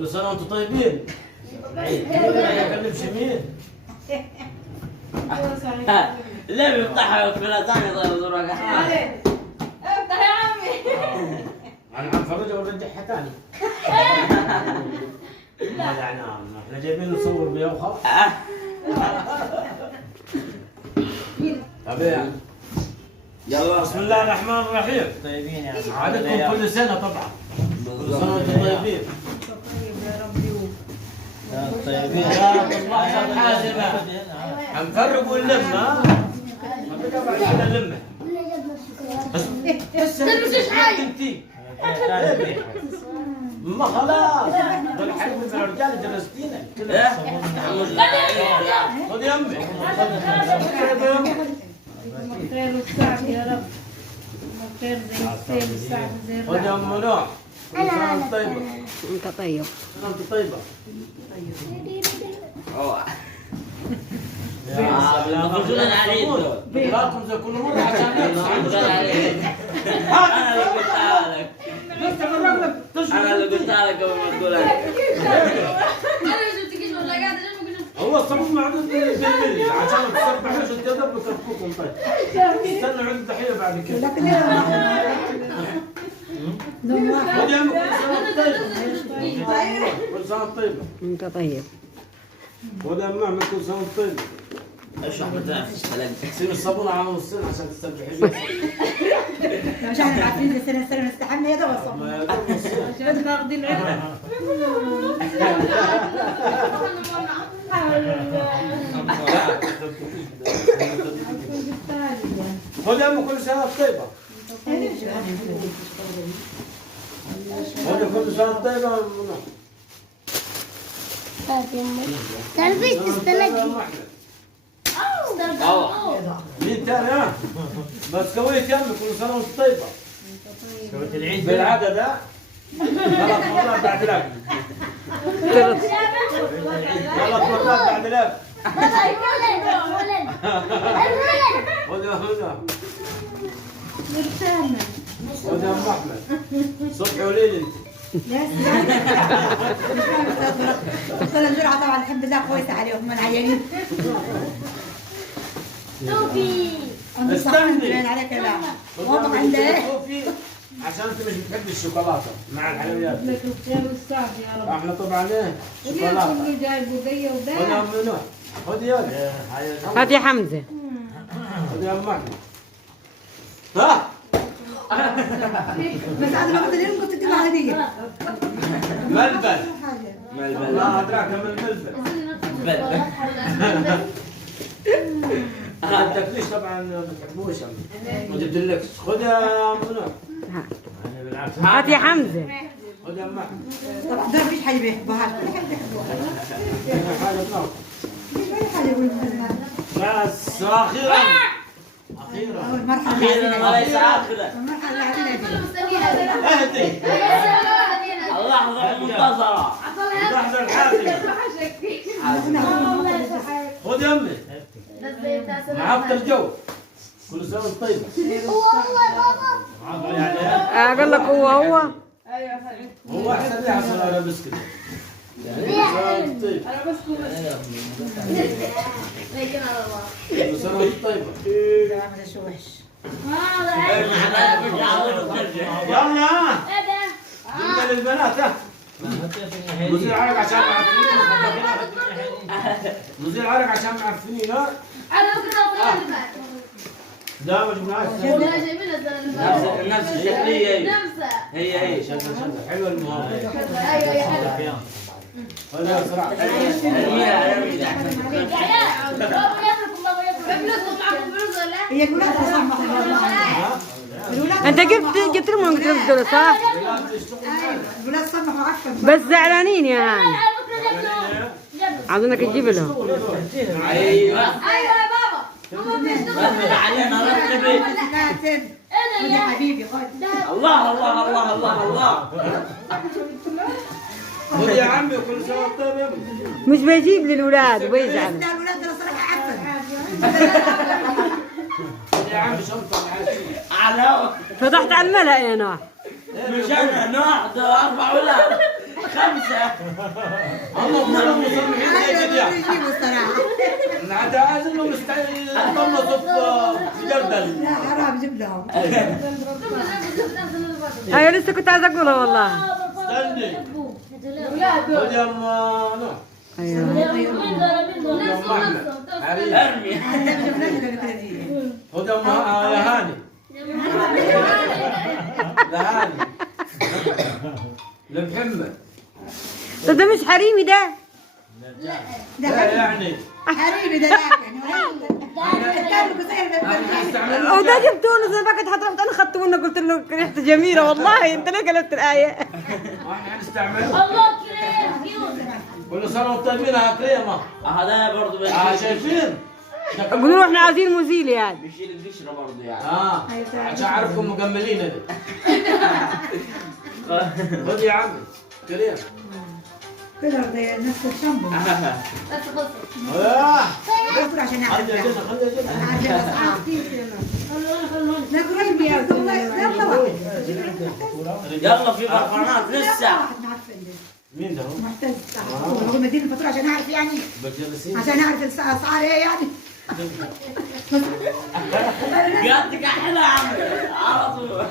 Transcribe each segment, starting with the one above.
كل سنة وانتم طيبين. ما يكلمش مين؟ ليه بيفتحها في ثانية طيب دورك؟ افتح يا عمي. انا عم فرجها ونرجعها ثاني. لا يعني احنا جايبين نصور بيها وخلاص. طبيعي. يلا بسم الله الرحمن الرحيم. طيبين يا عم. عادتكم كل سنة طبعا. كل سنة وانتم طيبين. طيب يا ربي. طيبين يا الله يا حاسبة. هنفرق ونلم ها؟ بعد نلمها. بس تلبسوش حاجة. انتي. ما خلاص. دول حاجة من الرجال جلستينا. خذ يمي. خير والسعد يا رب. خير زي السيل والسعد زي خذ يا ام نوح. كل سنة وانت طيبة. انت طيب. سنة وانت طيبة. نفوزون عليك دول. بقراكم زي كل مرة عشان نفوزون عليك. أنا اللي قلتها لك. أنا اللي قلتها لك قبل ما تقولها. انا مش بتجيش ولا قاعده جنبك. هو الصابون معدود بالملي عشان تسبحوش وتقدر بكفكم طيب. استنوا عند التحية بعد كده. خذ يا أمي كل سنة وانت طيبة. انت طيب. خذ يا أمي كل سنة وانت طيبة. اشرح متنفس حلقة. سيب الصابون على نصين عشان تسبحي. مش احنا عارفين السنة نستحمل يا دوب الصبر. ما يدوم نصين. عشان ناخذ العلم. خذ يا أمي كل سنة وانت طيبة. خذ كل سنة وانت طيبة. تلبس تستنى مين تاني ها؟ بس كويت يمي كل سنة وانت طيبة. سويت العيد بالعدد ها؟ 3 مرات بعد الأكل. 3 مرات بعد الأكل. خذ يا هدى. خذ يا أم أحمد. صبحي وليل أنت. يا سلام. الجرعة طبعا الحمد لله كويسة عليهم من عيانين. توفي استني. عليك يا بابا. والله وضع عنده توفي عشان انت مش بتحب الشوكولاته مع الحلويات. لك الخير والسعد يا رب. احنا طبعا ايه اليوم شوكولاته. كله جايب هدية خذ يا وده. ام نوح. خذ يا هات يا حمزة. خذ يا ام احمد. ها بس أنا ما قلت لهم قلت لهم هدية. ملبن. ملبن. لا ادراك من الملبن. ما تاكليش طبعا ما بتحبوش ما جبتلكش. خذ يا ام نوح. انا بالعكس. هات يا حمزة. خذ يا ام احمد. طبعا ده مفيش حاجة بيحبوها. كل حاجة بيحبوها. حاجه بنار. مفيش ولا حاجة يقولوا. بس اخيرا اخيرا أول مرحلة أخيراً وليس آخراً. المرحلة اللي اهدي اللحظة المنتظرة. اللحظه الحاسمه. خذ يا امي معطر الجو. كل سنه وانت طيبه. قال لك هو هو احسن لي حصل على بسكت. كل سنه وانت طيبه. انا بس كل سنه وانت طيبه. شو وحش. يلا ها جبنا للبنات ها. مزيل عرق عشان معفنين. مزيل عرق عشان معفنين ها. انا ممكن اطلع لا ما جبناش. جايبين الزلمه نفس الشكلية. نفسه. هي شغل حلوه المواضيع. ايوه حلو. ولا صراحه ارميها ارميها. بابا ياكلكم بابا ياكلكم. فلوسكم معكم فلوس ولا؟ هي كلها تصمح والله. انت جبت لهم قلت لهم دول صح؟ الولاد صمحوا عفوا. بس زعلانين يا هاني. عاوزينك تجيب لهم. ايوه. ايوه يا بابا. هم بيشتغلوا. بس علينا رتبي. لا تن. خذ يا حبيبي خذ. الله الله الله الله الله. خذ يا عمي كل سنه وانت طيب يا ابني. مش بيجيب للولاد وبيزعل. لا الولاد دول صراحة عفوا. خذ يا عمي شنطه معاك. على فتحت على الملأ يا نوح. مش انا نوع ده 4 ولاد. 5. الله كلهم مصممين زي ايوه كده. بيجيبوا الصراحه. عاد عايز انهم يطنطوا في جردل. لا حرام جيب لهم. ايوه لسه كنت عايزه اقولها والله. استني. خذ يا ام نوح. ايوه ارمي. خذ يا ام يا هاني. لهاني. لمحمد. ده مش حريمي ده. لا يعني. حبيبي ده وده جبتونه زي ما كنت حطيت انا اخذته منه قلت له ريحته جميله والله انت ليه قلبت الايه؟ واحنا هنستعمله. الله كريم كيوت. كل سنه وانتم طيبين يا كريمه. هذا برضه شايفين؟ قولوا له احنا عايزين مزيل يعني. بيشيل القشره برضه يعني. عشان اعرفكم مكملين هذي. خذ يا عمي كريم. كده زي نفس الشامبو. بس خلص. اصبر عشان اعرف. خذ يا جنة خذ يا جنة. لا قريب يا والله يلا واحد. يلا في برفانات لسه. مين ده هو؟ محتاج هو مدينة الفاتورة عشان اعرف يعني بتجلسين؟ عشان اعرف الاسعار ايه يعني. قدك احلى على طول.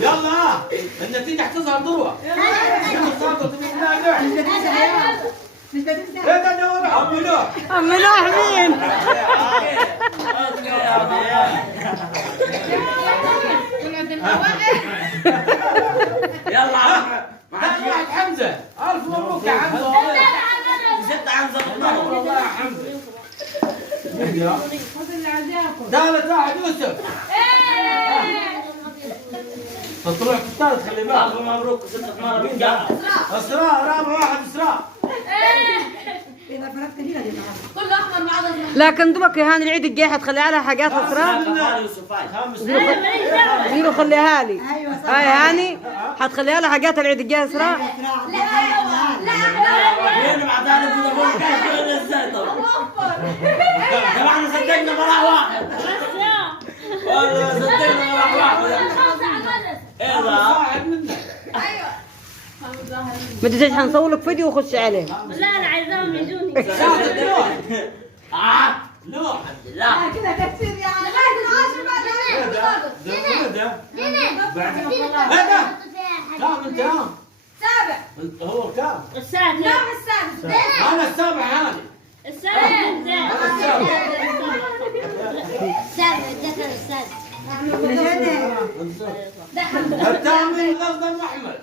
يلا النتيجة حتظهر ضروة. مش بتنسى. ايه ده دور عمي نوح. عم نوح مين؟ يلا هذا واحد حمزة. ألف مبروك يا حمزة. ست عن والله يا حمزة. خذ اللي عزاكم. ثالث واحد يوسف. تطلع في الثالث خلي بالك. الف مبروك ست مرة بتقع. اسراء رابع واحد اسراء. اذا فرقت كثيرة دي معاك. كله احمر مع ضد. لكن دوبك يا هاني العيد الجاي حتخليها لها حاجات اسرار. خامس. زيرو خليها لي. ايوه صح. هاي هاني حتخليها لها حاجات العيد الجاي اسرار. وين بعدها نبدا نقول كيف ازاي طبعا. طبعا صدقنا مرة واحد. والله صدقنا مرة واحد. ايه ده؟ واحد منا. ما تجيش حنصور لك فيديو وخش عليه. لا انا عايزاهم يجوني. ساعد لوح. لوح. لا كده كثير يعني لغاية العاشر بعد بعد هذا كم انت يوم؟ سابع. هو كم؟ الساعة نعم السادس. انا السابع هذه. الساعة الثامن لفظ احمد.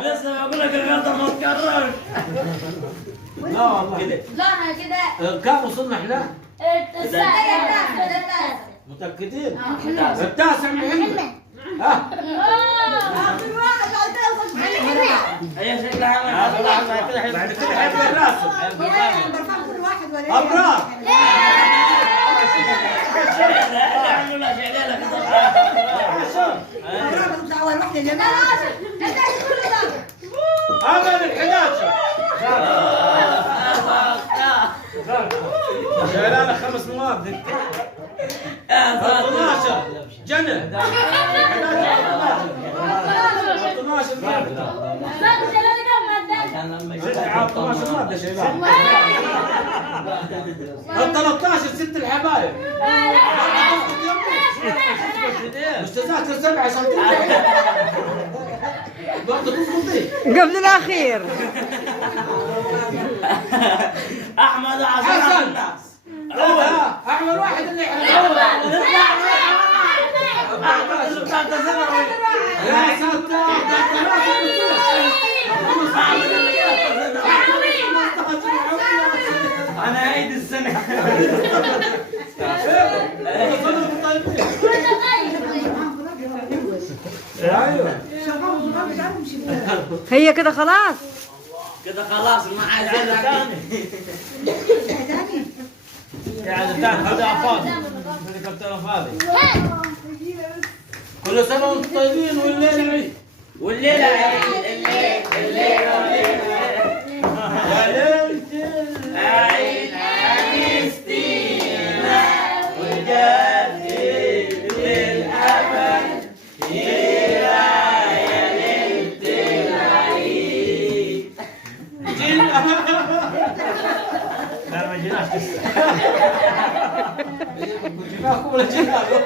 لسه بقول لك الغلطة ما تكررش. لا والله. لا انا كده كم وصلنا احنا؟ الساعة متأكدين؟ التاسع محمد. ها؟ آخر واحد هي شكلها بعد كده حيبقى الراسم. برفع كل واحد ولا ابرار. اول واحدة يا جماعة. هذا ال11. شايلها لك 5 نقاط. 12 جنة. 12 مادة. 12 مادة شايلها. 13 ست الحبايب. مش تذاكر 7 عشان تلحق. برضه تضبطي. قبل الاخير. احمد حسن. لا احمد واحد اللي يا ستار. انا عيد السنة. ايوه هي كده خلاص. كده خلاص ما عايزين ثاني. يعني ثاني هذا فاضي. هذا كابتن فاضي. كل سنة وانتم طيبين والليلة عيد. والليلة عيد. الليلة يا ليلة عيد أنستينا وجدد للأهل. جبناش لسه. كنت جبناكم ولا جبناكم؟